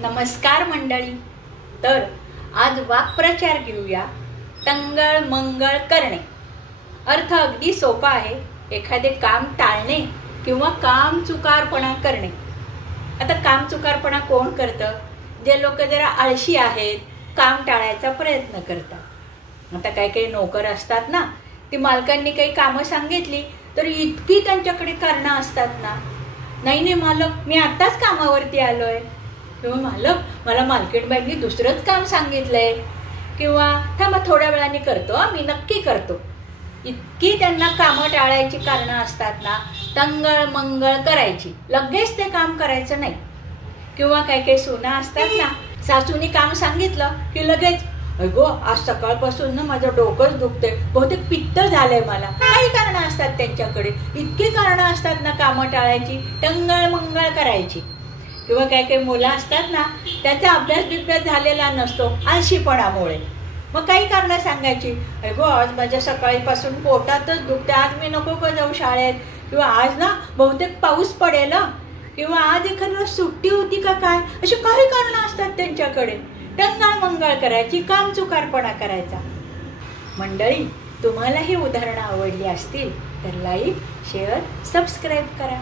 नमस्कार मंडळी. तर आज वाक्प्रचार घेऊया. टंगळ मंगळ करणे. अर्थ अगदी सोपा आहे. एखादे काम टाळणे किंवा काम चुकारपणा करणे. आता काम चुकारपणा कोण करतं? जे लोक जरा आळशी आहेत, काम टाळायचा प्रयत्न करतात. आता काही काही नोकर असतात ना, ती मालकांनी काही कामं सांगितली तर इतकी त्यांच्याकडे कारणं असतात ना. नाही मालक, मी आत्ताच कामावरती आलोय, किंवा मालक मला मालकीणबाईंनी दुसरंच काम सांगितलंय, किंवा थांबा थोड्या वेळाने करतो, मी नक्की करतो. इतकी त्यांना कामं टाळायची कारणं असतात ना. टंगळ मंगळ करायची, लगेच ते काम करायचं नाही. किंवा काही काही सुना असतात ना, सासूनी काम सांगितलं की लगेच अगो आज सकाळपासून ना माझं डोकंच दुखते, बहुतेक पित्त झालंय मला. काही कारणं असतात त्यांच्याकडे. इतकी कारणं असतात ना कामं टाळायची, टंगळ मंगळ करायची. किंवा काही काही मुलं असतात ना, त्याचा अभ्यास झालेला नसतो आळशीपणामुळे. मग काही कारणं सांगायची, अगो आज माझ्या सकाळीपासून पोटातच दुखते, आज मी नको का जाऊ शाळेत, किंवा आज ना बहुतेक पाऊस पडेल, किंवा आज एखाद्या सुट्टी होती का काय. अशी काही कारणं असतात त्यांच्याकडे. टंगळ मंगळ करायची, काम चुकारपणा करायचा. मंडळी, तुम्हाला ही उदाहरणं आवडली असतील तर लाईक, शेअर, सबस्क्राईब करा.